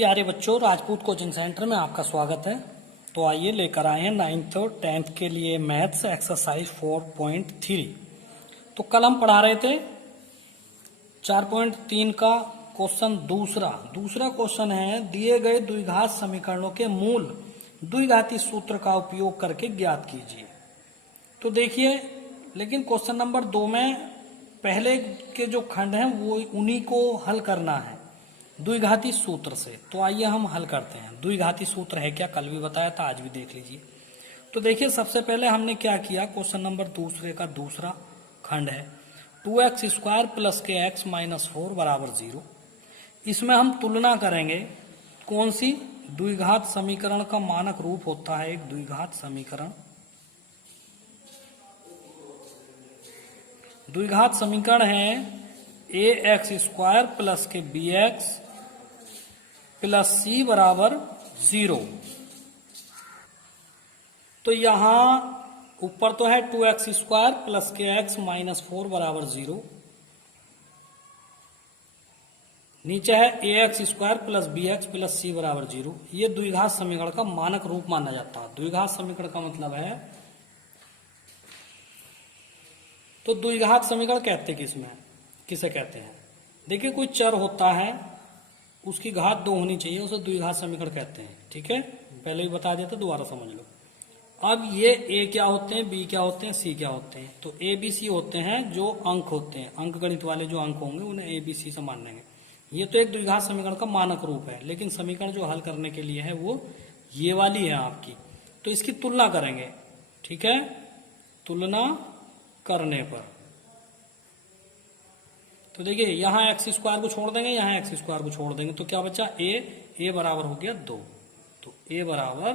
प्यारे बच्चों, Rajput coaching centre में आपका स्वागत है। तो आइए लेकर आए हैं 9th और 10th के लिए मैथ्स एक्सरसाइज 4.3। तो कल हम पढ़ा रहे थे 4.3 का क्वेश्चन दूसरा क्वेश्चन है, दिए गए द्विघात समीकरणों के मूल द्विघाती सूत्र का उपयोग करके ज्ञात कीजिए। तो देखिए, लेकिन क्वेश्चन नंबर 2 में पहले के जो खंड हैं वो उन्हीं को हल करना है द्विघाती सूत्र से। तो आइए हम हल करते हैं। द्विघाती सूत्र है क्या, कल भी बताया था, आज भी देख लीजिए। तो देखिए, सबसे पहले हमने क्या किया, क्वेश्चन नंबर दूसरे का दूसरा खंड है 2x² प्लस के x माइनस 4 बराबर 0। इसमें हम तुलना करेंगे कौन सी, द्विघात समीकरण का मानक रूप होता है एक द्विघात समीकरण। द्विघात समीकरण है ax² प्लस के bx प्लस c बराबर 0। तो यहां ऊपर तो है 2x² प्लस के x माइनस 4 बराबर 0, नीचे है ax² plus bx plus c बराबर 0। ये द्विघात समीकरण का मानक रूप माना जाता है। द्विघात समीकरण का मतलब है, तो द्विघात समीकरण कहते किसे कहते हैं। देखिए, कोई चर होता है, उसकी घात 2 होनी चाहिए, उसे द्विघात समीकरण कहते हैं। ठीक है, पहले भी बता दिया था, दोबारा समझ लो। अब ये a क्या होते हैं, b क्या होते हैं, c क्या होते हैं। तो a b c होते हैं जो अंक होते हैं, अंक गणित वाले जो अंक होंगे उन्हें a b c से मान लेंगे। ये तो एक द्विघात समीकरण का मानक रूप है, लेकिन समीकरण जो हल करने के लिए है वो ये वाली है आपकी। तो इसकी तुलना करेंगे, ठीक है, तुलना करने पर तो देखिए, यहां x² को छोड़ देंगे, यहां x² को छोड़ देंगे, तो क्या बचा, a बराबर हो गया 2। तो a बराबर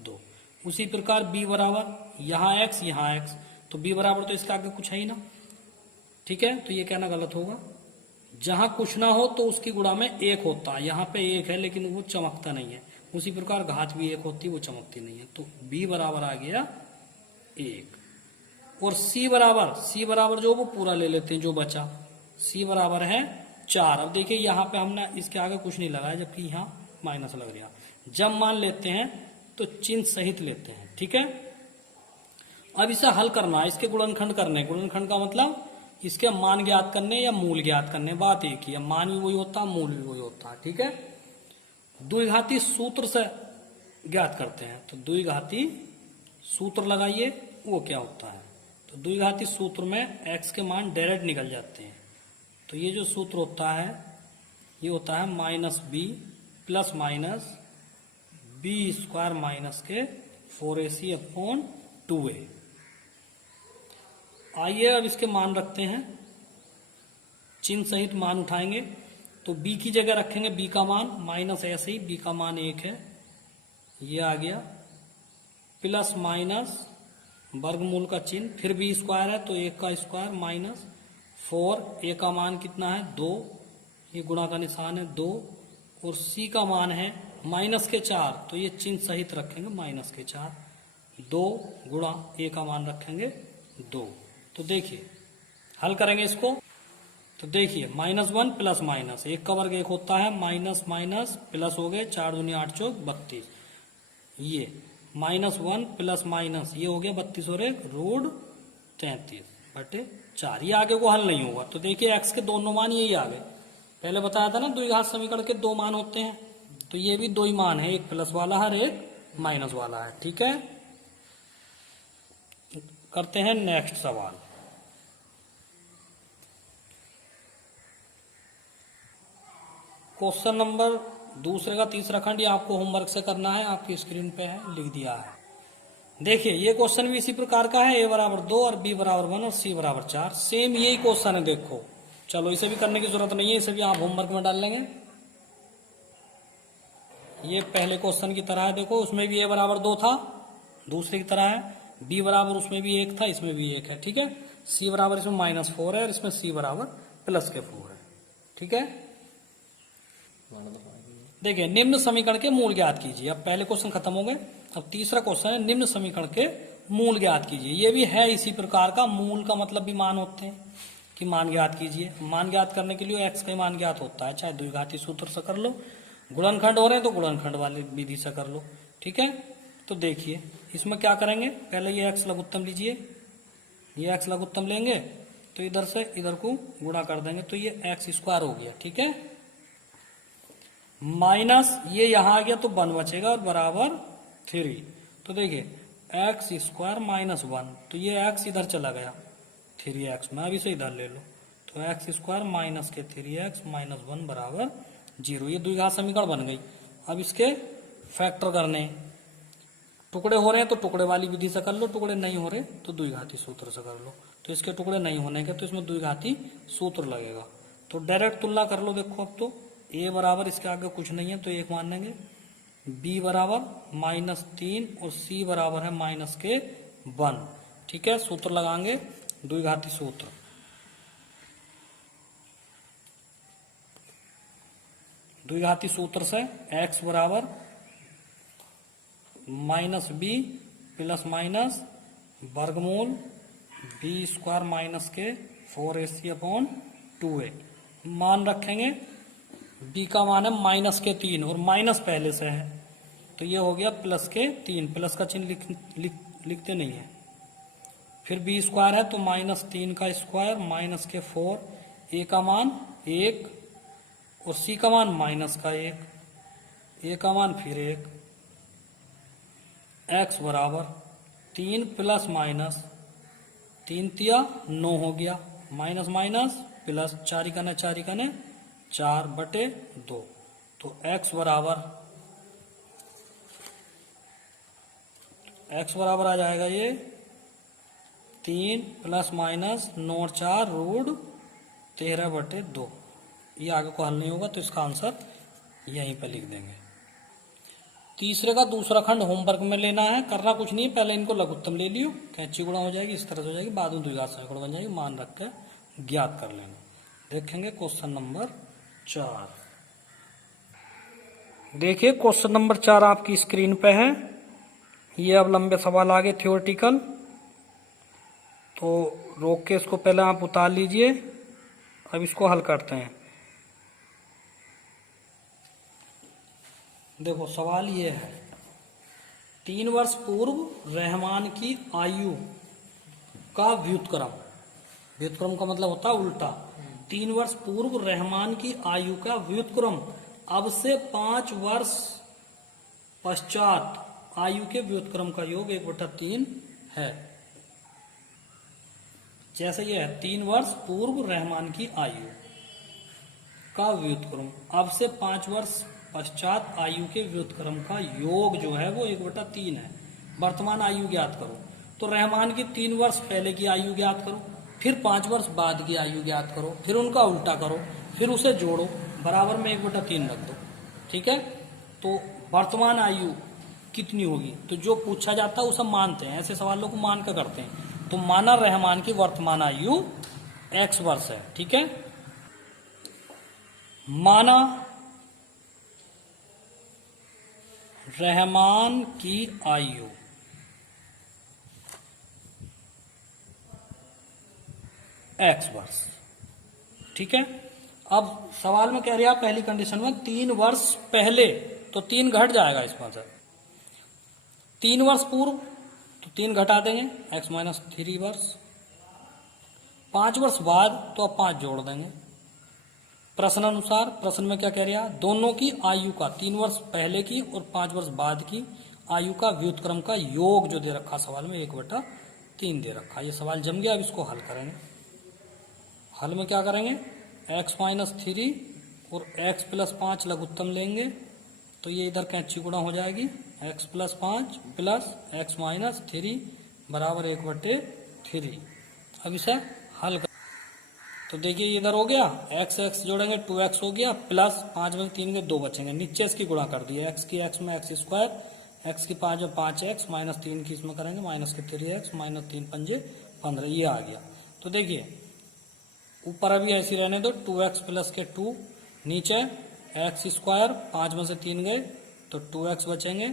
2। उसी प्रकार b बराबर, यहां x यहां x, तो b बराबर तो इसका आगे कुछ है ही ना। ठीक है, तो ये कहना गलत होगा। जहां कुछ ना हो तो उसकी गुणा में 1 होता है, यहाँ पे 1 है लेकिन वो चमकता नहीं है। उसी प्रकार घात भी 1 होती है, वो चमकती नहीं है। तो b बराबर आ गया 1। और c बराबर जो वो पूरा ले लेते हैं, जो बचा c बराबर है 4। अब देखिए, यहाँ पे हमने इसके आगे कुछ नहीं लगाया, जबकि यहाँ माइनस लग रहा। जब मान लेते हैं तो चिन्ह सहित लेते हैं। ठीक है, अब इसे हल करना है, इसके गुणनखंड करने। गुणनखंड का मतलब इसके मान ज्ञात करने या मूल ज्ञात करने, बात एक ही है। मान भी वही होता है, मूल भी वही होता है। ठीक है, द्विघाती सूत्र से ज्ञात करते हैं। तो द्विघाती सूत्र लगाइए, वो क्या होता है। तो द्विघाती सूत्र में x के मान डायरेक्ट निकल जाते हैं। तो ये जो सूत्र होता है, ये होता है -b plus minus b² minus के 4ac अपॉन 2a। आइए अब इसके मान रखते हैं, चिन्ह सहित मान उठाएंगे। तो b की जगह रखेंगे b का मान, माइनस ऐसे ही b का मान 1 है, ये आ गया, प्लस माइनस वर्गमूल का चिन्ह, फिर b² है तो 1 का स्क्वायर माइनस 4, a का मान कितना है 2, ये गुणा का निशान है 2, और c का मान है -4, तो ये चिन्ह सहित रखेंगे -4, 2 गुणा a का मान रखेंगे 2। तो देखिए, हल करेंगे इसको। तो देखिए, -1 प्लस माइनस, 1 का वर्ग 1 होता है, माइनस माइनस प्लस हो गए, 4 दूनी 8 चौक 32, ये -1 प्लस माइनस, ये हो गया 32 और 1 रूट 33/4। ये आगे को हल नहीं होगा। तो देखिए, x के दोनों मान यही आ गए। पहले बताया था ना, द्विघात समीकरण के 2 मान होते हैं, तो ये भी 2 ही मान है, एक प्लस वाला है, एक माइनस वाला है। ठीक है, करते हैं नेक्स्ट सवाल। क्वेश्चन नंबर दूसरे का तीसरा खंड, ये आपको होमवर्क से करना है, आपकी स्क्रीन पे है, लिख दिया है। देखिए, ये क्वेश्चन भी इसी प्रकार का है, a बराबर 2 और b बराबर 1 और c बराबर 4। सेम यही क्वेश्चन है। देखो, चलो इसे भी करने की जरूरत नहीं है, इसे भी आप होमवर्क में डाल लेंगे। ये पहले क्वेश्चन की तरह है, देखो उसमें भी a बराबर 2 था, दूसरे की तरह है, b बराबर उसमें भी 1 था, इसमें भी 1 है। ठीक है, c बराबर इसमें -4 है और इसमें c बराबर +4 है। ठीक है, देखिए, निम्न समीकरण के मूल ज्ञात कीजिए। अब पहले क्वेश्चन खत्म हो गए, अब तीसरा क्वेश्चन है, निम्न समीकरण के मूल ज्ञात कीजिए। ये भी है इसी प्रकार का, मूल का मतलब भी मान होते हैं कि मान ज्ञात कीजिए। मान ज्ञात करने के लिए x का मान ज्ञात होता है, चाहे द्विघाती सूत्र से कर लो, गुणनखंड हो रहे हैं तो गुणनखंड वाली विधि से कर लो। ठीक है, तो देखिए इसमें क्या करेंगे, पहले ये x लघुत्तम लीजिए, ये x लघुत्तम लेंगे तो इधर से इधर को गुणा कर देंगे तो ये x स्क्वायर हो गया। ठीक है, माइनस ये यहां आ गया तो 1 बचेगा और बराबर 3। तो देखिए एक्स स्क्वायर माइनस 1, तो ये x इधर चला गया 3x में, अब इसे इधर ले लो तो एक्स स्क्वायर माइनस के 3x माइनस 1 बराबर 0। ये द्विघात समीकरण बन गई। अब इसके फैक्टर करने, टुकड़े हो रहे हैं तो टुकड़े वाली विधि से कर लो, टुकड़े नहीं हो रहे तो द्विघाती सूत्र से कर लो। तो इसके टुकड़े नहीं होने के तो इसमें द्विघाती सूत्र लगेगा। तो डायरेक्ट तुलना कर लो। देखो अब तो a बराबर, इसके आगे कुछ नहीं है तो 1 मान लेंगे, b बराबर -3 और c बराबर है -1। ठीक है, सूत्र लगाएंगे द्विघाती सूत्र। द्विघाती सूत्र से x बराबर -b प्लस माइनस वर्गमूल b स्क्वायर माइनस के 4ac अपॉन 2a। मान रखेंगे, b का मान है -3 और माइनस पहले से है तो ये हो गया +3, प्लस का चिन्ह लिखते नहीं है। फिर b स्क्वायर है तो -3 का स्क्वायर -4, a का मान 1 और c का मान -1, a का मान फिर 1। x बराबर 3 प्लस माइनस 3 तिया 9 हो गया, माइनस माइनस प्लस 4 का 4 बटे 2। तो x बराबर आ जाएगा ये 3 प्लस माइनस 9 और 4 रूट 13 बटे 2। ये आगे को हल नहीं होगा तो इसका आंसर यहीं पर लिख देंगे। तीसरे का दूसरा खंड होमवर्क में लेना है, करना कुछ नहीं है, पहले इनको लघुत्तम ले लियो, कैंची गुणा हो जाएगी, इस तरह से हो जाएगी, बाद में द्विघात समीकरण बन जाएगी, मान रख कर ज्ञात कर लेना। देखेंगे क्वेश्चन नंबर 4। देखिए क्वेश्चन नंबर 4 आपकी स्क्रीन पे है। ये अब लंबे सवाल आगे थ्योरेटिकल, तो रोक के इसको पहले आप उतार लीजिए। अब इसको हल करते हैं। देखो सवाल ये है, 3 वर्ष पूर्व रहमान की आयु का व्युत्क्रम, व्युत्क्रम का मतलब होता है उल्टा, 3 वर्ष पूर्व रहमान की आयु का व्युत्क्रम अब से 5 वर्ष पश्चात आयु के व्युत्क्रम का योग 1/3 है। जैसे यह है 3 वर्ष पूर्व रहमान की आयु का व्युत्क्रम अब से 5 वर्ष पश्चात आयु के व्युत्क्रम का योग जो है वो 1/3 है। वर्तमान आयु ज्ञात करो। तो रहमान की 3 वर्ष पहले की आयु ज्ञात करो, फिर 5 वर्ष बाद की आयु ज्ञात करो, फिर उनका उल्टा करो, फिर उसे जोड़ो, बराबर में 1/3 रख दो। ठीक है, तो वर्तमान आयु कितनी होगी, तो जो पूछा जाता है उसे मानते हैं, ऐसे सवालों को मान कर करते हैं। तो माना रहमान की वर्तमान आयु x वर्ष है। ठीक है, माना रहमान की आयु x वर्ष। ठीक है, अब सवाल में कह रहा है पहली कंडीशन में 3 वर्ष पहले, तो 3 घट जाएगा इसमें से, 3 वर्ष पूर्व तो 3 घटा देंगे, x माइनस 3 वर्ष, 5 वर्ष बाद तो अब 5 जोड़ देंगे। प्रश्न अनुसार, प्रश्न में क्या कह रहा है, दोनों की आयु का, 3 वर्ष पहले की और 5 वर्ष बाद की आयु का व्युत्क्रम का योग जो दे रखा सवाल में 1/3 दे रखा। ये सवाल जम गया। अब इसको हल करेंगे। हल में क्या करेंगे, x माइनस 3 और x प्लस 5 लघुत्तम लेंगे तो ये इधर कैंची गुणा हो जाएगी, x plus 5 plus x minus 3 बराबर 1/3। अब इसे हल तो देखिए इधर हो गया, x जोड़ेंगे 2x हो गया, प्लस 5 में 3 के 2 बचेंगे, नीचे इसकी गुणा कर दिए, x की x में x स्क्वायर, x की 5 में 5x माइनस 3 की इसमें करेंगे माइनस के 3x माइनस 3 पंजे 15, ये आ गया। तो देखिए ऊपर अभी ऐसी रहने दो, 2x प्लस के 2, नीचे x स्क्वायर 5 में से 3 गए तो 2x बचेंगे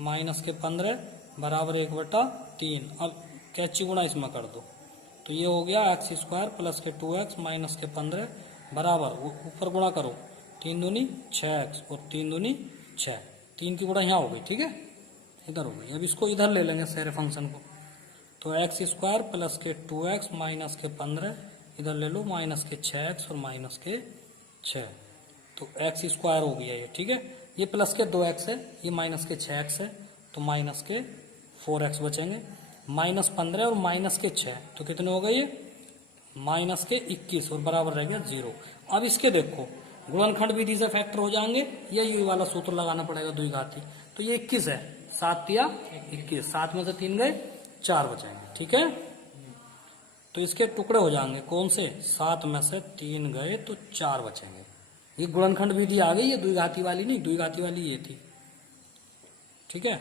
माइनस के 15 बराबर 1/3। अब कैंची गुणा इसमें कर दो तो ये हो गया x स्क्वायर प्लस के 2x माइनस के 15 बराबर, ऊपर गुणा करो 3 दूनी 6x और 3 दूनी 6, 3 की गुणा यहाँ हो गई, ठीक है, इधर हो गई। अब इसको इधर ले लेंगे सारे फंक्शन को, तो एक्स स्क्वायर प्लस के 2x माइनस के 15, इधर ले लो माइनस के 6x और माइनस के 6, तो एक्स स्क्वायर हो गया ये, ठीक है। ये प्लस के 2x है, ये माइनस के 6x है, तो माइनस के 4x बचेंगे, माइनस 15 और माइनस के 6, तो कितने हो गए ये माइनस के 21 और बराबर रह गया 0। अब इसके देखो गुणनखंड विधि से फैक्टर हो जाएंगे, या ये वाला सूत्र लगाना पड़ेगा द्विघाती, तो ये 21 है, 7 या 21, 7 में से 3 गए 4 बचेंगे, ठीक है। तो इसके टुकड़े हो जाएंगे कौन से, 7 में से 3 गए तो 4 बचेंगे। ये गुणनखंड विधि आ गई, ये द्विघाती वाली नहीं, द्विघाती वाली ये थी, ठीक है।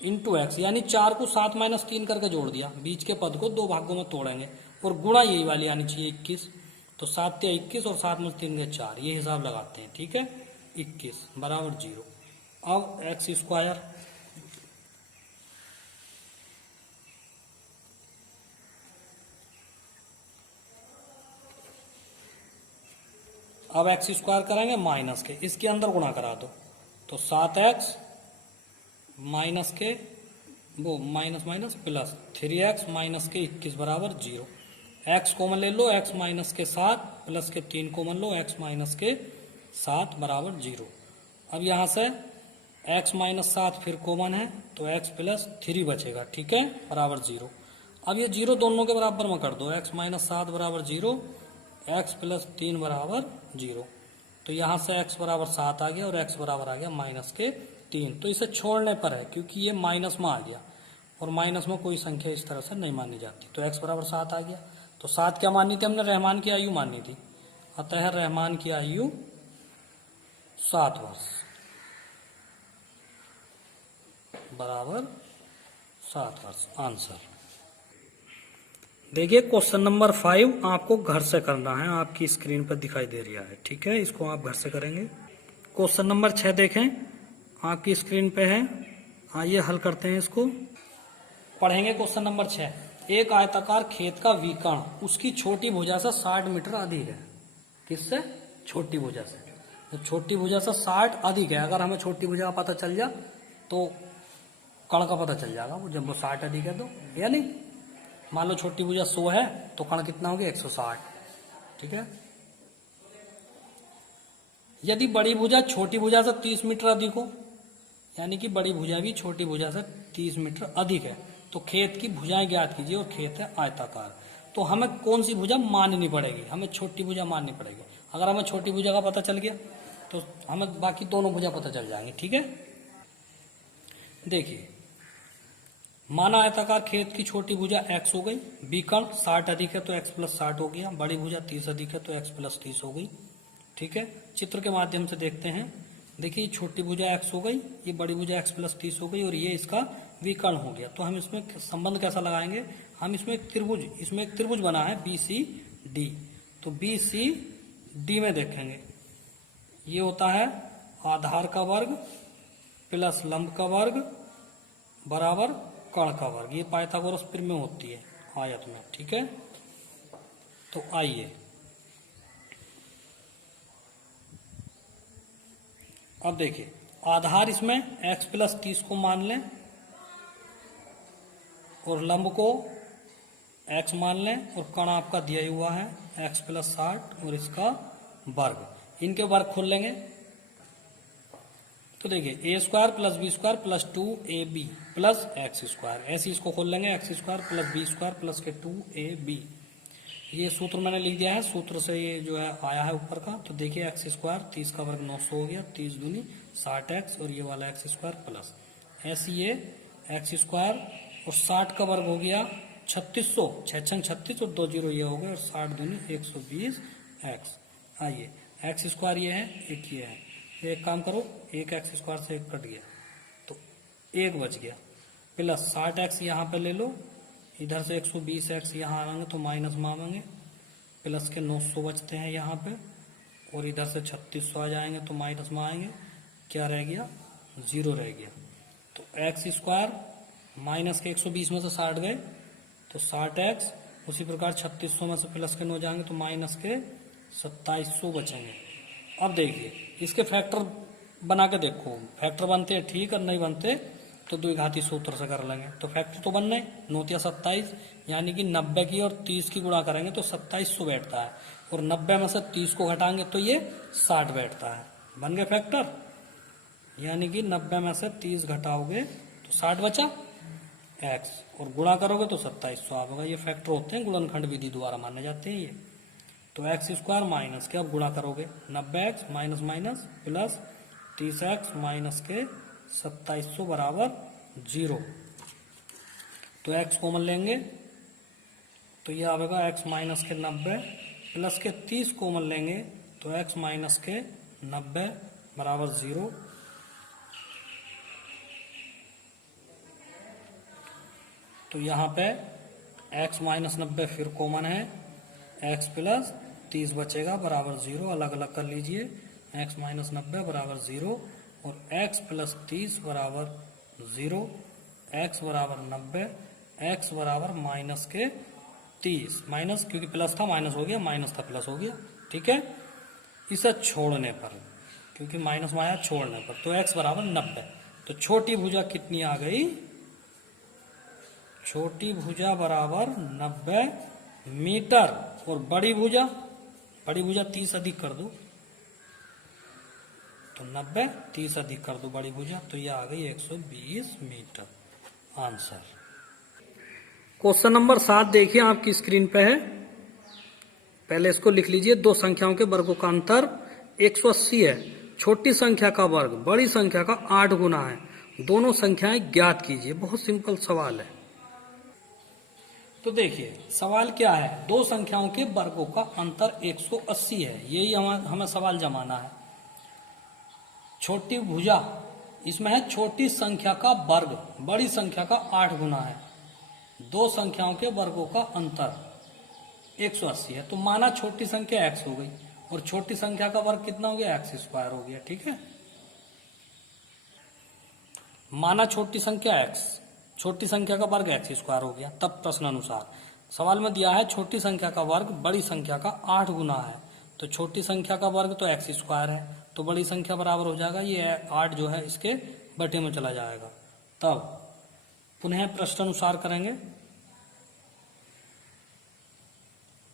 इंटू एक्स यानी 4 को 7 माइनस 3 करके जोड़ दिया, बीच के पद को 2 भागों में तोड़ेंगे, और गुणा यही वाली आनी चाहिए 21, तो 7 या 21 और 7 में 3 गए 4, ये हिसाब लगाते हैं, ठीक है। 21 बराबर 0। अब एक्स स्क्वायर, अब एक्स स्क्वायर करेंगे माइनस के, इसके अंदर गुणा करा दो, तो 7x माइनस के वो minus minus plus 3x minus के 21 बराबर 0। x कॉमन ले लो, x माइनस के 7 प्लस के 3 कॉमन लो, x माइनस के 7 बराबर 0। अब यहाँ से x माइनस 7 फिर कॉमन है, तो x प्लस 3 बचेगा, ठीक है, बराबर 0। अब ये 0 दोनों के बराबर में कर दो, x माइनस 7 बराबर 0, x प्लस 3 बराबर 0, तो यहाँ से x बराबर 7 आ गया और x बराबर आ गया माइनस के 3। तो इसे छोड़ने पर है, क्योंकि ये माइनस में आ गया, और माइनस में कोई संख्या इस तरह से नहीं मानी जाती, तो x बराबर 7 आ गया। तो 7 क्या माननी थी हमने, रहमान की आयु माननी थी, अतः रहमान की आयु 7 वर्ष बराबर 7 वर्ष, आंसर। देखिए क्वेश्चन नंबर 5 आपको घर से करना है, आपकी स्क्रीन पर दिखाई दे रहा है, ठीक है, इसको आप घर से करेंगे। क्वेश्चन नंबर 6 देखें, आपकी स्क्रीन पे है, आइए हल करते हैं इसको। पढ़ेंगे क्वेश्चन नंबर 6। एक आयताकार खेत का विकर्ण उसकी छोटी भुजा से 60 मीटर अधिक है। किससे, छोटी भुजा से। तो छोटी भुजा से 60 अधिक है, अगर हमें छोटी भुजा का पता चल जाए तो कण का पता चल जाएगा, वो जब वो 60 अधिक है तो, या नहीं। मान लो छोटी भुजा 100 है तो कण कितना हो गया 160, ठीक है। यदि बड़ी भुजा छोटी भुजा से 30 मीटर अधिक हो, यानी कि बड़ी भुजा भी छोटी भुजा से 30 मीटर अधिक है, तो खेत की भुजाएं ज्ञात कीजिए, और खेत है आयताकार। तो हमें कौन सी भुजा माननी पड़ेगी, हमें छोटी भुजा माननी पड़ेगी। अगर हमें छोटी भुजा का पता चल गया तो हमें बाकी दोनों भुजा पता चल जाएंगे, ठीक है। देखिए माना आयताकार खेत की छोटी भुजा x हो गई, विकर्ण 60 अधिक है तो x प्लस 60 हो गया, बड़ी भुजा 30 अधिक है तो x प्लस 30 हो गई, ठीक है। चित्र के माध्यम से देखते हैं, देखिए छोटी भुजा x हो गई, ये बड़ी भुजा x प्लस 30 हो गई, और ये इसका विकर्ण हो गया। तो हम इसमें संबंध कैसा लगाएंगे, हम इसमें एक त्रिभुज बना है BCD, तो BCD में देखेंगे, ये होता है आधार का वर्ग प्लस लंब का वर्ग बराबर कर्ण का वर्ग, ये पाइथागोरस प्रमेय में होती है आयत में, ठीक है। तो आइए अब देखिए, आधार इसमें x प्लस 30 को मान लें, और लंब को x मान लें, और कण आपका दिया हुआ है x प्लस 60 और इसका वर्ग, इनके वर्ग खोल लेंगे। तो देखिए a square plus B square plus 2ab plus X square, ऐसे इसको खोल लेंगे, X square plus B square plus के 2ab, ये सूत्र मैंने लिख दिया है, सूत्र से ये जो है आया है ऊपर का। तो देखिए एक्स स्क्वायर 30 का वर्ग 900 हो गया, 30 दूनी 60x, और ये वाला एक्स स्क्वायर प्लस ऐसे ये एक्स स्क्वायर और 60 का वर्ग हो गया 3600, 6 36 और 2 जीरो ये हो गए, और 60 दूनी 120x। आइए एक्स स्क्वायर ये है, एक ये है, एक काम करो, एक एक्स स्क्वायर से एक कट गया तो एक बच गया, प्लस 60x यहाँ पे ले लो, इधर से 120x यहाँ आएंगे तो माइनस में आएंगे, प्लस के 900 बचते हैं यहाँ पे, और इधर से 3600 आ जाएंगे तो माइनस में आएंगे, क्या रह गया 0 रह गया। तो एक्स स्क्वायर माइनस के 120 में से 60 गए तो 60x, उसी प्रकार 3600 में से प्लस के 9 जाएंगे तो माइनस के 2700 बचेंगे, अब देखिए इसके फैक्टर बना के देखो, फैक्टर बनते हैं ठीक, और नहीं बनते तो द्विघाती सूत्र से कर लेंगे। तो फैक्टर तो बनने 9×27 यानी कि 90 की और 30 की गुणा करेंगे तो 2700 बैठता है, और 90 में से 30 को घटाएंगे तो ये 60 बैठता है। बन गए फैक्टर, यानी कि 90 में से 30 घटाओगे तो 60 बचा x, और गुणा करोगे तो 2700 आएगा। ये फैक्टर होते हैं, गुणनखंड विधि द्वारा माने जाते हैं ये। तो एक्स स्क्वायर माइनस के, अब गुणा करोगे 90x minus minus plus 30x minus के 2700 बराबर 0। तो x कॉमन लेंगे तो ये आएगा x माइनस के 90 प्लस के 30 कॉमन लेंगे तो x माइनस के 90 बराबर 0। तो यहाँ पे x माइनस 90 फिर कॉमन है, x प्लस 30 बचेगा बराबर 0, अलग अलग कर लीजिए। x माइनस 90 बराबर 0 और x प्लस 30 बराबर 0, x बराबर 90, x बराबर माइनस के 30, माइनस क्योंकि प्लस था माइनस हो गया, माइनस था प्लस हो गया, ठीक है। इसे छोड़ने पर, क्योंकि माइनस में आया छोड़ने पर, तो x बराबर 90। तो छोटी भुजा कितनी आ गई, छोटी भुजा बराबर 90 मीटर, और बड़ी भुजा 30 अधिक कर दो तो 90, 30 अधिक कर दो बड़ी भुजा, तो यह आ गई 120 मीटर आंसर। क्वेश्चन नंबर 7 देखिए आपकी स्क्रीन पे है। पहले इसको लिख लीजिए, दो संख्याओं के वर्गों का अंतर 180 है। छोटी संख्या का वर्ग बड़ी संख्या का 8 गुना है, दोनों संख्याएं ज्ञात कीजिए। बहुत सिंपल सवाल है। तो देखिए सवाल क्या है, दो संख्याओं के वर्गों का अंतर 180 है, यही हमें सवाल जमाना है। छोटी भुजा, इसमें है छोटी संख्या का वर्ग बड़ी संख्या का 8 गुना है, दो संख्याओं के वर्गों का अंतर 180 है। तो माना छोटी संख्या x हो गई और छोटी संख्या का वर्ग कितना हो गया, x स्क्वायर हो गया, ठीक है। माना छोटी संख्या x, छोटी संख्या का वर्ग x स्क्वायर हो गया। तब प्रश्न अनुसार सवाल में दिया है छोटी संख्या का वर्ग बड़ी संख्या का 8 गुना है, तो छोटी संख्या का वर्ग तो x स्क्वायर है, तो बड़ी संख्या बराबर हो जाएगा ये 8 जो है इसके बटे में चला जाएगा। तब पुनः प्रश्न अनुसार करेंगे।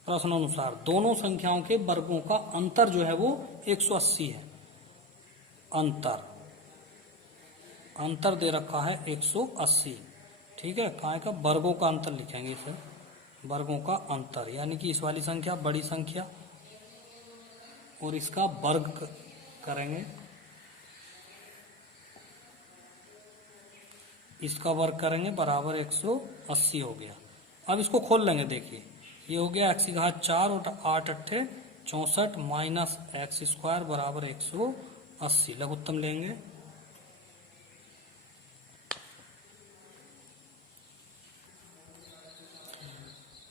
प्रश्न अनुसार दोनों संख्याओं के वर्गों का अंतर जो है वो 180 है। अंतर दे रखा है 180, ठीक है। काय का वर्गों का अंतर लिखेंगे इसे, वर्गों का अंतर, यानी कि इस वाली संख्या बड़ी संख्या और इसका वर्ग करेंगे, इसका वर्ग करेंगे बराबर 180 हो गया। अब इसको खोल लेंगे, देखिए ये हो गया x की घात 4 और 8 अट्ठे 64 माइनस एक्स स्क्वायर बराबर 180, लघुत्तम लेंगे।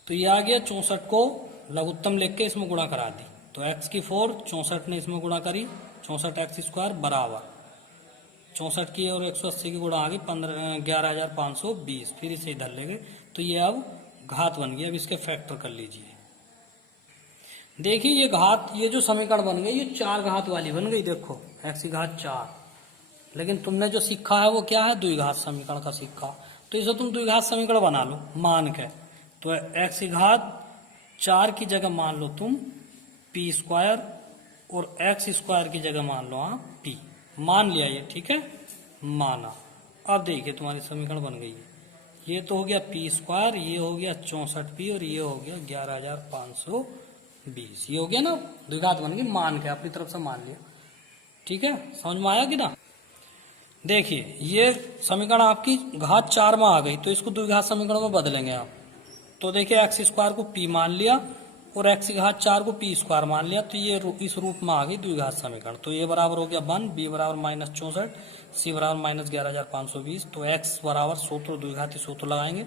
तो ये आ गया 64 को लघुत्तम लेके के इसमें गुणा करा दी, तो x की 4 64 ने इसमें गुणा करी, 64 एक्स स्क्वायर बराबर 64 की और 180 की गुणा आ गई 11,520, फिर इसे इधर ले गए तो ये अब घात बन गई। अब इसके फैक्टर कर लीजिए। देखिए ये घात, ये जो समीकरण बन गई ये 4 घात वाली बन गई। देखो x की घात 4, लेकिन तुमने जो सीखा है वो क्या है, द्विघात समीकरण का सीखा, तो इसे तुम द्विघात समीकरण बना लो मान के। तो x की घात 4 की जगह मान लो तुम p स्क्वायर और x स्क्वायर की जगह मान लो p, मान लिया ये, ठीक है, माना। अब देखिए तुम्हारी समीकरण बन गई है, ये तो हो गया p स्क्वायर, ये हो गया 64p और ये हो गया 11,520, ये हो गया ना, द्विघात बन गई मान के, अपनी तरफ से मान लिया, ठीक है। समझ में आया कि ना। देखिए ये समीकरण आपकी घात 4 में आ गई, तो इसको द्विघात समीकरण में बदलेंगे आप। तो देखिए एक्स स्क्वायर को p मान लिया और x की घात 4 को p स्क्वायर मान लिया, तो ये इस रूप में आ गई द्विघात समीकरण। तो ये बराबर हो गया 1, b बराबर माइनस 64, c बराबर माइनस 11,520। तो x बराबर सूत्र द्विघाती सूत्र लगाएंगे,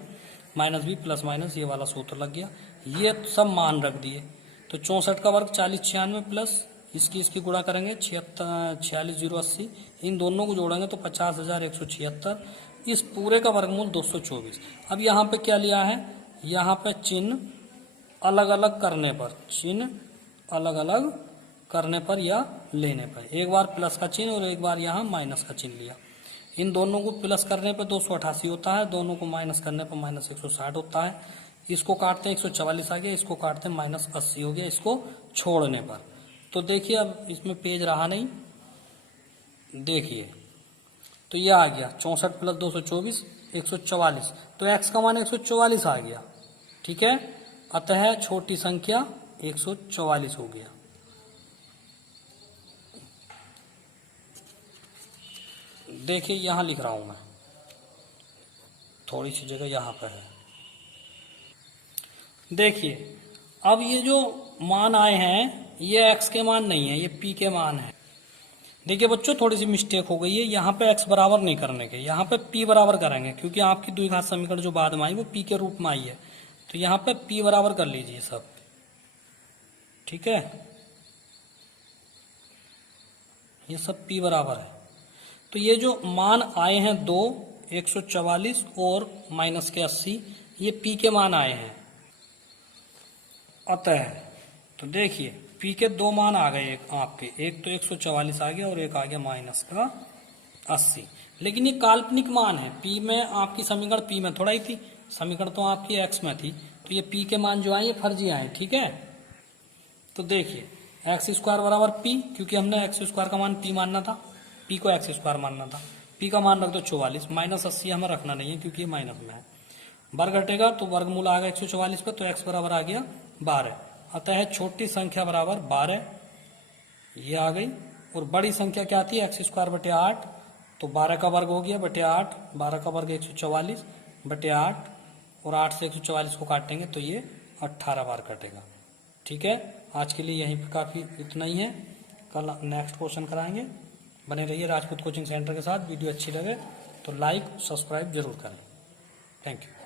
माइनस b प्लस माइनस ये वाला सूत्र लग गया। ये सब मान रख दिए, तो 64 का वर्ग 4096 प्लस इसकी गुणा करेंगे 46,080, इन दोनों को जोड़ेंगे तो 50,176, इस पूरे का वर्गमूल 224। अब यहाँ पे क्या लिया है, यहाँ पे चिन्ह अलग अलग करने पर, चिन्ह अलग अलग करने पर या लेने पर, एक बार प्लस का चिन्ह और एक बार यहाँ माइनस का चिन्ह लिया। इन दोनों को प्लस करने पर 288 होता है, दोनों को माइनस करने पर माइनस 160 होता है। इसको काटते हैं 144 आ गया, इसको काटते हैं माइनस 80 हो गया इसको छोड़ने पर। तो देखिए अब इसमें पेज रहा नहीं, देखिए तो ये आ गया 64 प्लस 224 144, तो x का मान 144 आ गया। ठीक है, अतः छोटी संख्या 144 हो गया। देखिए यहां लिख रहा हूं मैं, थोड़ी सी जगह यहां पर है। देखिए अब ये जो मान आए हैं ये x के मान नहीं है, ये p के मान है। देखिए बच्चों थोड़ी सी मिस्टेक हो गई है, यहाँ पे x बराबर नहीं करने के, यहाँ पे p बराबर करेंगे, क्योंकि आपकी द्विघात समीकरण जो बाद में आई वो p के रूप में आई है। तो यहाँ पे p बराबर कर लीजिए सब। ठीक है, ये सब p बराबर है। तो ये जो मान आए हैं 2, 144 और माइनस के 80, ये p के मान आए हैं। अतः तो देखिए p के दो मान आ गए एक आपके, एक तो 144 आ गया और एक आ गया माइनस का 80। लेकिन ये काल्पनिक मान है, p में आपकी समीकरण p में थोड़ा ही थी, समीकरण तो आपकी x में थी, तो ये p के मान जो आए ये फर्जी आए। ठीक है, तो देखिए एक्स स्क्वायर बराबर p, क्योंकि हमने एक्स स्क्वायर का मान p मानना था, p को एक्स स्क्वायर मानना था, p का मान रख दो 44, माइनस 80 हमें रखना नहीं है क्योंकि ये माइनस में है। वर्ग घटेगा तो वर्गमूल आ गया 144 पे, तो x बराबर आ गया 12। अतः छोटी संख्या बराबर 12, ये आ गई। और बड़ी संख्या क्या थी, एक्स स्क्वायर बटे 8, तो 12 का वर्ग हो गया बटे 8, 12 का वर्ग 144 बटे 8, और 8 से 144 को काटेंगे तो ये 18 बार कटेगा। ठीक है, आज के लिए यहीं पे काफ़ी इतना ही है, कल नेक्स्ट क्वेश्चन कराएंगे। बने रहिए राजपूत कोचिंग सेंटर के साथ। वीडियो अच्छी लगे तो लाइक सब्सक्राइब जरूर करें। Thank you.